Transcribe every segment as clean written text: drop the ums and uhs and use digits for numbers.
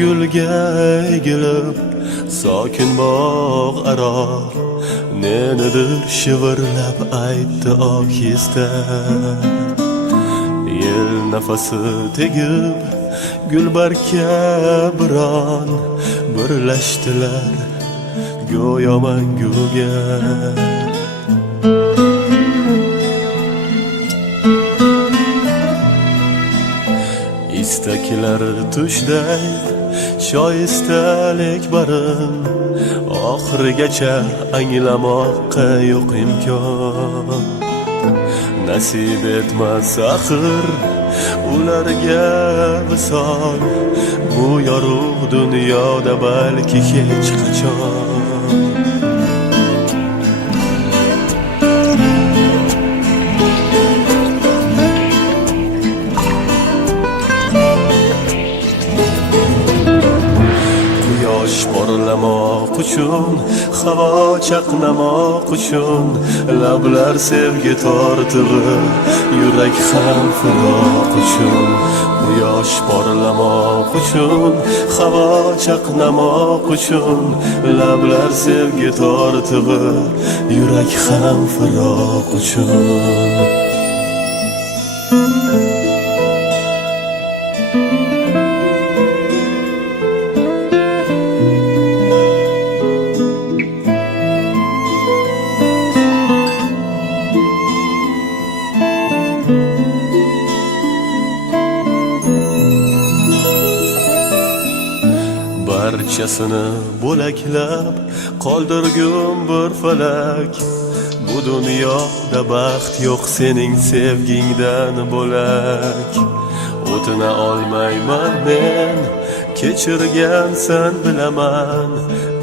gulga egilib sokin bog' aro nenidir shivirlab aytdi ohista. Yel nafasi tegib gulbarga biron birlashdilar go'yo manguga. İstaklar tushday shoistalik barin oxirigacha anglamoqqa yo'q imkon. Nasib etmas axir ularga visol bu yorug' dunyoda balki hech qachon. Quyosh porlamoq uchun, havo chaqnamoq uchun, lablar sevgi tortig'i, yurak ham firoq uchun. Quyosh porlamoq uchun, havo chaqnamoq uchun, lablar sevgi tortig'i, yurak ham firoq uchun. Barchasini bo'laklab qoldirgum bir falak. Bu dunyoda baxt yo'q sening sevgingdan bo'lak. O'tina olmayman men, kechirgansan bilaman.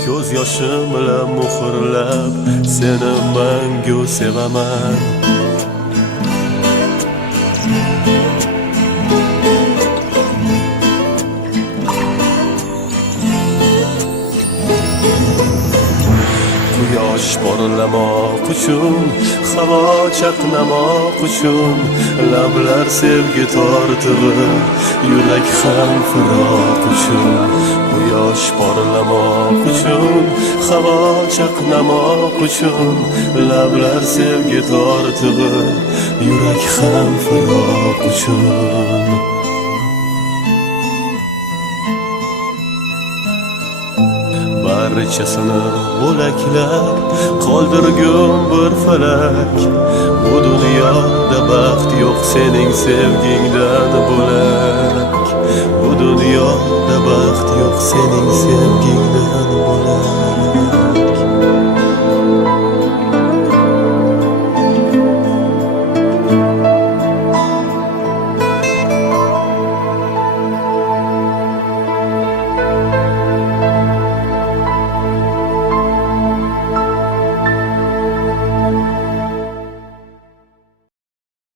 Ko'z yoshim bilan muhrlab seni mangu sevaman. Quyosh porlamoq uchun, havo chaqnamoq uchun, lablar sevgi tortig'i, yurak ham firoq uchun. Quyosh porlamoq uchun, havo chaqnamoq uchun, lablar sevgi tortig'i, yurak ham firoq uchun. Barchasini bo'laklab qoldirgum bir falak. Bu dunyoda baxt yo'q sening sevgingdan bo'lak. Bu dunyoda baxt yo'q sening sevgingdan bo'lak.